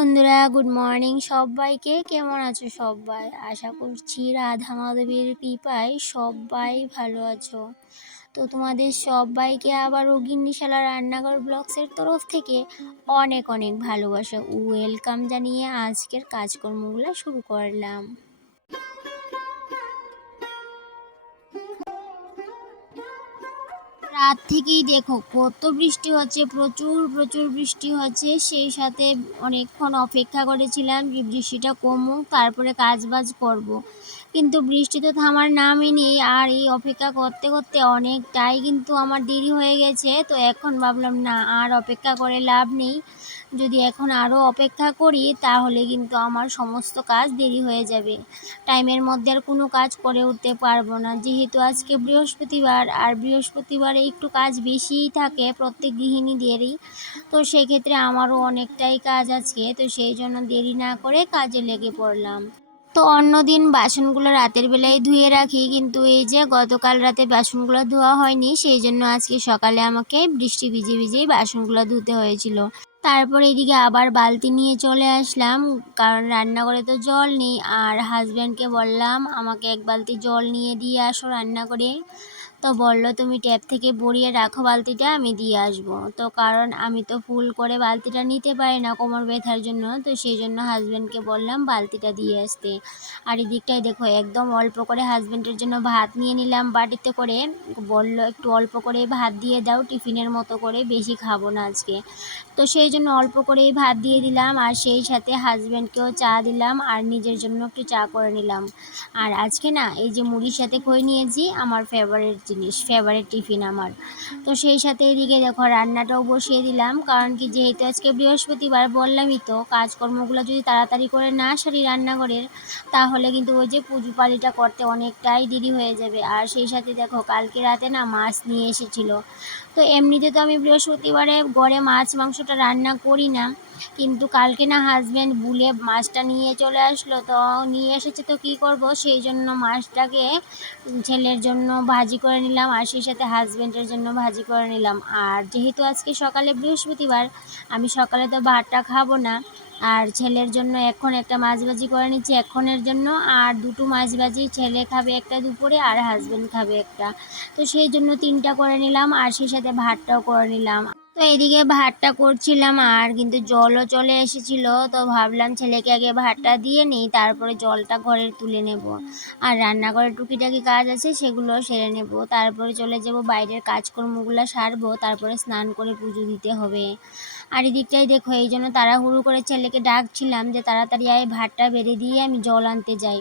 বন্ধুরা, good morning সবাইকে। কেমন আছো সবাই? আশা করছি রাধা মাধবের কৃপায় সবাই ভালো আছো। তো তোমাদের সবাইকে আবারও গিন্নিশালা রান্নাঘর ব্লগসের তরফ থেকে অনেক অনেক ভালোবাসা ওয়েলকাম জানিয়ে আজকের কাজকর্মগুলো শুরু করলাম। রাত থেকেই দেখো কত বৃষ্টি হচ্ছে, প্রচুর প্রচুর বৃষ্টি হচ্ছে। সেই সাথে অনেকক্ষণ অপেক্ষা করেছিলাম যে বৃষ্টিটা কমুক, তারপরে কাজবাজ করব। কিন্তু বৃষ্টি তো থামার নামই নেই। আর এই অপেক্ষা করতে করতে অনেকটাই কিন্তু আমার দেরি হয়ে গেছে। তো এখন ভাবলাম না, আর অপেক্ষা করে লাভ নেই। যদি এখন আরও অপেক্ষা করি তাহলে কিন্তু আমার সমস্ত কাজ দেরি হয়ে যাবে। টাইমের মধ্যে আর কোনো কাজ করে উঠতে পারবো না, যেহেতু আজকে বৃহস্পতিবার। আর বৃহস্পতিবারে একটু কাজ বেশিই থাকে প্রত্যেক গৃহিণীদেরই। তো সেক্ষেত্রে আমারও অনেকটাই কাজ আজকে, তো সেই জন্য দেরি না করে কাজে লেগে পড়লাম। তো অন্যদিন বাসনগুলো রাতের বেলায় ধুয়ে রাখি, কিন্তু এই যে গতকাল রাতে বাসনগুলো ধোয়া হয়নি, সেই জন্য আজকে সকালে আমাকে বৃষ্টি ভিজে ভিজেই বাসনগুলো ধুতে হয়েছিল। তারপর এদিকে আবার বালতি নিয়ে চলে আসলাম, কারণ রান্নাঘরে তো জল নেই। আর হাজব্যান্ডকে বললাম আমাকে এক বালতি জল নিয়ে দিয়ে আসো রান্নাঘরে। তো বলল তুমি ট্যাপ থেকে ভরিয়ে রাখো বালতিটা, আমি দিয়ে আসবো। তো কারণ আমি তো ফুল করে বালতিটা নিতে পারি না কোমর ব্যথার জন্য, তো সেই জন্য হাজব্যান্ডকে বললাম বালতিটা দিয়ে আসতে। আর এদিকটায় দেখো একদম অল্প করে হাজব্যান্ডের জন্য ভাত নিয়ে নিলাম বাটিতে করে। বলল একটু অল্প করে ভাত দিয়ে দাও টিফিনের মতো করে, বেশি খাবো না আজকে। তো সেই জন্য অল্প করেই ভাত দিয়ে দিলাম, আর সেই সাথে হাজব্যান্ডকেও চা দিলাম, আর নিজের জন্য একটু চা করে নিলাম। আর আজকে না, এই যে মুড়ির সাথে খই নিয়েছি, আমার ফেভারিট জিনিস, ফেভারিট টিফিন আমার। তো সেই সাথে এদিকে দেখো রান্নাটাও বসিয়ে দিলাম, কারণ কি যেহেতু আজকে বৃহস্পতিবার বললামই তো, কাজকর্মগুলো যদি তাড়াতাড়ি করে না সারি রান্নাঘরের, তাহলে কিন্তু ওই যে পুজো পালিটা করতে অনেকটাই দেরি হয়ে যাবে। আর সেই সাথে দেখো কালকে রাতে না মাছ নিয়ে এসেছিলো। তো এমনিতে তো আমি বৃহস্পতিবারে ঘরে মাছ মাংসটা রান্না করি না, কিন্তু কালকে না হাজব্যান্ড ভুলে মাছটা নিয়ে চলে আসলো। তো নিয়ে এসেছে, তো কী করব, সেই জন্য মাছটাকে ছেলের জন্য ভাজি করে নিলাম, আর সেই সাথে হাজব্যান্ডের জন্য ভাজি করে নিলাম। আর যেহেতু আজকে সকালে বৃহস্পতিবার, আমি সকালে তো ভাতটা খাবো না। আর ছেলের জন্য এখন একটা মাছ ভাজি করে নিচ্ছি এখনের জন্য, আর দুটো মাছ ভাজি, ছেলে খাবে একটা দুপুরে আর হাজব্যান্ড খাবে একটা। তো সেই জন্য 3টা করে নিলাম, আর সেই সাথে ভাতটাও করে নিলাম। তো এদিকে ভাতটা করছিলাম, আর কিন্তু জলও চলে এসেছিল। তো ভাবলাম ছেলেকে আগে ভাতটা দিয়ে নিই, তারপরে জলটা ঘরে তুলে নেব। আর রান্নাঘরে টুকিটাকি কাজ আছে সেগুলো সেরে নেব, তারপরে চলে যাব বাইরের কাজকর্মগুলো সারবো, তারপরে স্নান করে পুজো দিতে হবে। আর এদিকটাই দেখো এই জন্য তাড়াহুড়ো করে ছেলেকে ডাকছিলাম যে তাড়াতাড়ি আয়, ভাতটা বেড়ে দিয়ে আমি জল আনতে যাই।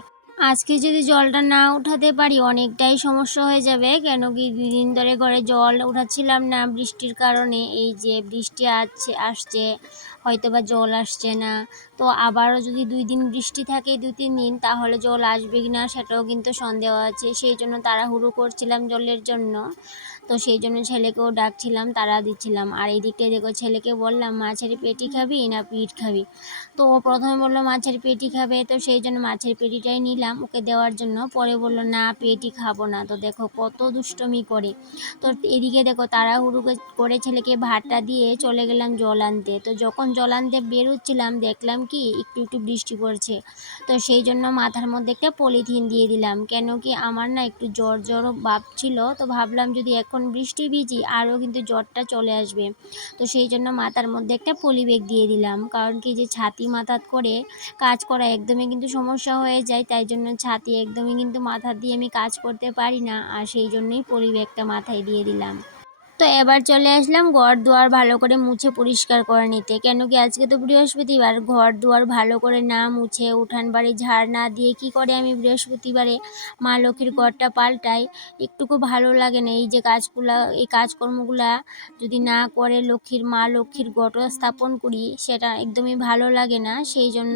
আজকে যদি জলটা না উঠাতে পারি অনেকটাই সমস্যা হয়ে যাবে, কেন কি 2 দিন ধরে ঘরে জল উঠাচ্ছিলাম না বৃষ্টির কারণে। এই যে বৃষ্টি আসছে, হয়তো বা জল আসছে না। তো আবারও যদি 2 দিন বৃষ্টি থাকে, 2-3 দিন, তাহলে জল আসবে কি না সেটাও কিন্তু সন্দেহ আছে। সেই জন্য তাড়াহুড়ো করছিলাম জলের জন্য। তো সেই জন্য ছেলেকেও ডাকছিলাম, তাড়া দিচ্ছিলাম। আর এই দিকটায় দেখো ছেলেকে বললাম মাছের পেটি খাবি না পিঠ খাবি। তো ও প্রথমে বললো মাছের পেটি খাবে, তো সেই জন্য মাছের পেটিটাই নিলাম ওকে দেওয়ার জন্য। পরে বললো না পেটি খাবো না। তো দেখো কত দুষ্টমি করে। তো এদিকে দেখো তাড়াহুড়ো করে ছেলেকে ভাতটা দিয়ে চলে গেলাম জল আনতে। তো যখন জল আনতে বেরোচ্ছিলাম দেখলাম কি একটু একটু বৃষ্টি পড়ছে। তো সেই জন্য মাথার মধ্যে একটা পলিথিন দিয়ে দিলাম, কেন কি আমার না একটু জ্বর জ্বর ভাব ছিল। তো ভাবলাম যদি এখন বৃষ্টি ভিজি আরও কিন্তু জ্বরটা চলে আসবে। তো সেই জন্য মাথার মধ্যে একটা পলি ব্যাগ দিয়ে দিলাম, কারণ কি যে ছাতি মাথাত করে কাজ করা একদমই কিন্তু সমস্যা হয়ে যায়। তাই জন্য ছাতি একদমই কিন্তু মাথা দিয়ে আমি কাজ করতে পারি না, আর সেই জন্যই পলি ব্যাগটা মাথায় দিয়ে দিলাম। তো এবার চলে আসলাম ঘর দুয়ার ভালো করে মুছে পরিষ্কার করে নিতে, কেন কি আজকে তো বৃহস্পতিবার, ঘর দুয়ার ভালো করে না মুছে উঠান বাড়ি ঝাড় না দিয়ে কি করে আমি বৃহস্পতিবারে মা লক্ষ্মীর ঘরটা পাল্টাই। একটুকু ভালো লাগে না এই যে কাজগুলা, এই কাজকর্মগুলা যদি না করে লক্ষ্মীর মা লক্ষ্মীর ঘট স্থাপন করি, সেটা একদমই ভালো লাগে না। সেই জন্য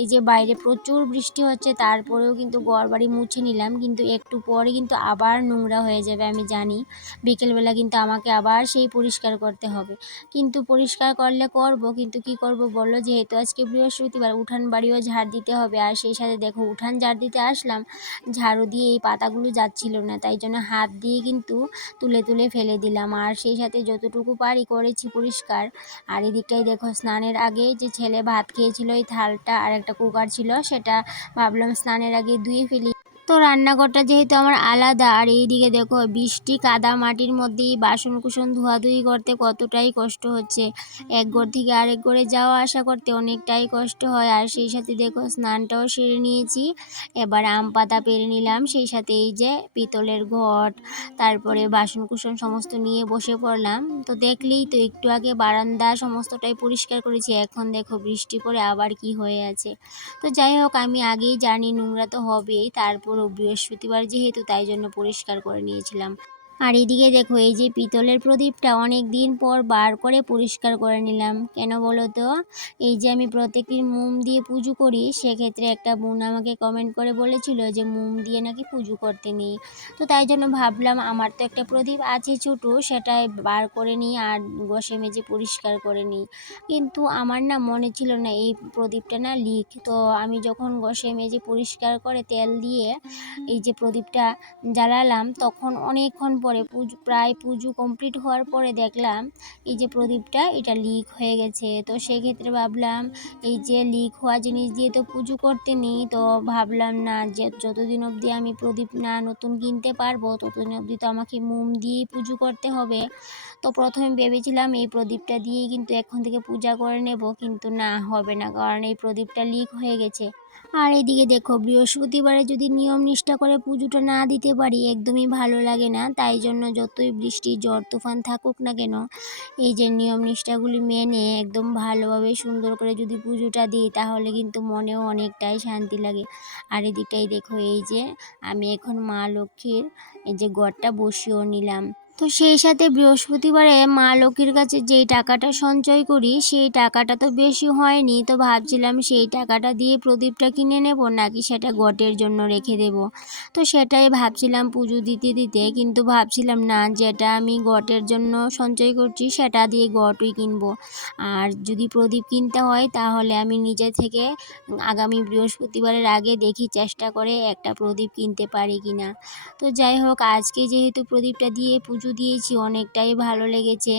এই যে বাইরে প্রচুর বৃষ্টি হচ্ছে, তারপরেও কিন্তু ঘর বাড়ি মুছে নিলাম, কিন্তু একটু পরে কিন্তু আবার নোংরা হয়ে যাবে আমি জানি। বিকেলবেলা কিন্তু আমাকে আমাকে আবার সেই পরিষ্কার করতে হবে। কিন্তু পরিষ্কার করলে করব, কিন্তু কি করব বলো, যেহেতু আজকে বৃহস্পতিবার উঠান বাড়িও ঝাড় দিতে হবে। আর সেই সাথে দেখো উঠান ঝাড় দিতে আসলাম, ঝাড়ু দিয়ে এই পাতাগুলো যাচ্ছিল না, তাই জন্য হাত দিয়ে কিন্তু তুলে তুলে ফেলে দিলাম। আর সেই সাথে যতটুকু পারি করেছি পরিষ্কার। আর এদিকটাই দেখো স্নানের আগে যে ছেলে ভাত খেয়েছিল এই থালটা আর একটা কুকার ছিল, সেটা ভাবলাম স্নানের আগে ধুয়ে ফেলি। তো রান্নাঘরটা যেহেতু আমার আলাদা, আর এইদিকে দেখো বৃষ্টি কাদা মাটির মধ্যেই বাসন কুসন ধোয়াধুয়ি করতে কতটাই কষ্ট হচ্ছে। এক ঘর থেকে আরেক ঘরে যাওয়া আসা করতে অনেকটাই কষ্ট হয়। আর সেই সাথে দেখো স্নানটাও সেরে নিয়েছি, এবার আম পাতা পেরে নিলাম, সেই সাথে এই যে পিতলের ঘট, তারপরে বাসন কুসন সমস্ত নিয়ে বসে পড়লাম। তো দেখলেই তো একটু আগে বারান্দা সমস্তটাই পরিষ্কার করেছি, এখন দেখো বৃষ্টি পড়ে আবার কি হয়ে আছে। তো যাই হোক, আমি আগেই জানি নোংরা তো হবেই, তারপরও বৃহস্পতিবার যেহেতু তাই জন্য পরিষ্কার করে নিয়েছিলাম। আর এদিকে দেখো এই যে পিতলের প্রদীপটা অনেক দিন পর বার করে পরিষ্কার করে নিলাম। কেন বলো তো, এই যে আমি প্রত্যেকদিন মোম দিয়ে পুজো করি, সেক্ষেত্রে একটা বোন আমাকে কমেন্ট করে বলেছিল যে মোম দিয়ে নাকি পুজো করতে নেই। তো তাই জন্য ভাবলাম আমার তো একটা প্রদীপ আছে ছোটো, সেটাই বার করে নিই আর ঘষে মেজে পরিষ্কার করে নিই। কিন্তু আমার না মনে ছিল না এই প্রদীপটা না লিক। তো আমি যখন ঘষে মেজে পরিষ্কার করে তেল দিয়ে এই যে প্রদীপটা জ্বালালাম, তখন অনেকক্ষণ পরে প্রায় পুজো কমপ্লিট হওয়ার পরে দেখলাম এই যে প্রদীপটা এটা লিক হয়ে গেছে। তো সেক্ষেত্রে ভাবলাম এই যে লিক হওয়া জিনিস দিয়ে তো পুজো করতে নেই, তো ভাবলাম না যে যতদিন অবধি আমি প্রদীপ না নতুন কিনতে পারবো ততদিন অবধি তো আমাকে মোম দিয়েই পুজো করতে হবে। তো প্রথমে ভেবেছিলাম এই প্রদীপটা দিয়েই কিন্তু এখন থেকে পূজা করে নেব, কিন্তু না, হবে না, কারণ এই প্রদীপটা লিক হয়ে গেছে। আর এদিকে দেখো বৃহস্পতিবারে যদি নিয়ম নিষ্ঠা করে পুজোটা না দিতে পারি একদমই ভালো লাগে না। তাই জন্য যতই বৃষ্টি ঝড় তুফান থাকুক না কেন, এই যে নিয়ম নিষ্ঠাগুলি মেনে একদম ভালোভাবে সুন্দর করে যদি পুজোটা দিই তাহলে কিন্তু মনেও অনেকটাই শান্তি লাগে। আর এদিকটাই দেখো এই যে আমি এখন মা লক্ষ্মীর এই যে গড়টা বসিয়েও নিলাম। তো সেই সাথে বৃহস্পতিবারে মা লক্ষ্মীর কাছে যেই টাকাটা সঞ্চয় করি সেই টাকাটা তো বেশি হয়নি, তো ভাবছিলাম সেই টাকাটা দিয়ে প্রদীপটা কিনে নেব নাকি সেটা ঘটের জন্য রেখে দেব। তো সেটাই ভাবছিলাম পুজো দিতে দিতে, কিন্তু ভাবছিলাম না, যেটা আমি ঘটের জন্য সঞ্চয় করছি সেটা দিয়ে ঘটই কিনবো। আর যদি প্রদীপ কিনতে হয় তাহলে আমি নিজে থেকে আগামী বৃহস্পতিবারের আগে দেখি চেষ্টা করে একটা প্রদীপ কিনতে পারি কিনা। তো যাই হোক, আজকে যেহেতু প্রদীপটা দিয়ে পুজো দিয়েছি অনেকটাই ভালো লেগেছে।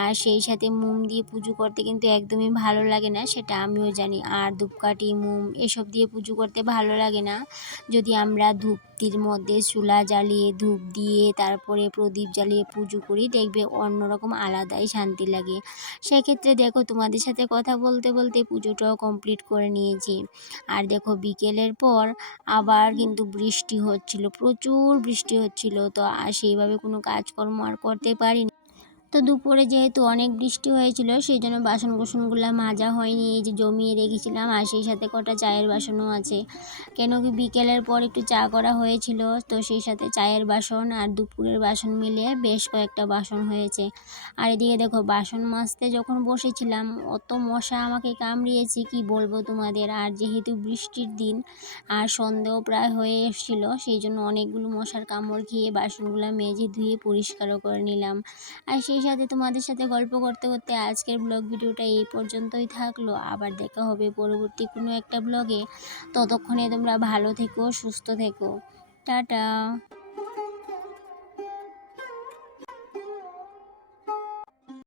আর সেই সাথে মোম দিয়ে পুজো করতে কিন্তু একদমই ভালো লাগে না, সেটা আমিও জানি। আর ধূপকাঠি মোম এসব দিয়ে পুজো করতে ভালো লাগে না। যদি আমরা ধূপটির মধ্যে চুলা জ্বালিয়ে ধূপ দিয়ে তারপরে প্রদীপ জ্বালিয়ে পুজো করি, দেখবে অন্যরকম আলাদাই শান্তি লাগে। সেক্ষেত্রে দেখো তোমাদের সাথে কথা বলতে বলতে পুজোটাও কমপ্লিট করে নিয়েছি। আর দেখো বিকেলের পর আবার কিন্তু বৃষ্টি হচ্ছিল, প্রচুর বৃষ্টি হচ্ছিল, তো আর সেইভাবে কোনো কাজকর্ম আর করতে পারিনি। তো দুপুরে যেহেতু অনেক বৃষ্টি হয়েছিল সেই জন্য বাসন কোসনগুলো মাজা হয়নি, এই যে জমিয়ে রেখেছিলাম। আর সেই সাথে কটা চায়ের বাসনও আছে, কেন কি বিকেলের পর একটু চা করা হয়েছিল, তো সেই সাথে চায়ের বাসন আর দুপুরের বাসন মিলিয়ে বেশ কয়েকটা বাসন হয়েছে। আর এদিকে দেখো বাসন মাজতে যখন বসেছিলাম অত মশা আমাকে কামড়িয়েছে কি বলবো তোমাদের। আর যেহেতু বৃষ্টির দিন আর সন্ধ্যেও প্রায় হয়ে এসেছিল, সেই জন্য অনেকগুলো মশার কামড় খেয়ে বাসনগুলো মেজে ধুয়ে পরিষ্কারও করে নিলাম। আর সেই সাথে তোমাদের সাথে গল্প করতে করতে আজকের ব্লগ ভিডিওটা এই পর্যন্তই থাকলো। আবার দেখা হবে পরবর্তী কোনো একটা ব্লগে। ততক্ষণে তোমরা ভালো থেকো, সুস্থ থেকো। টাটা।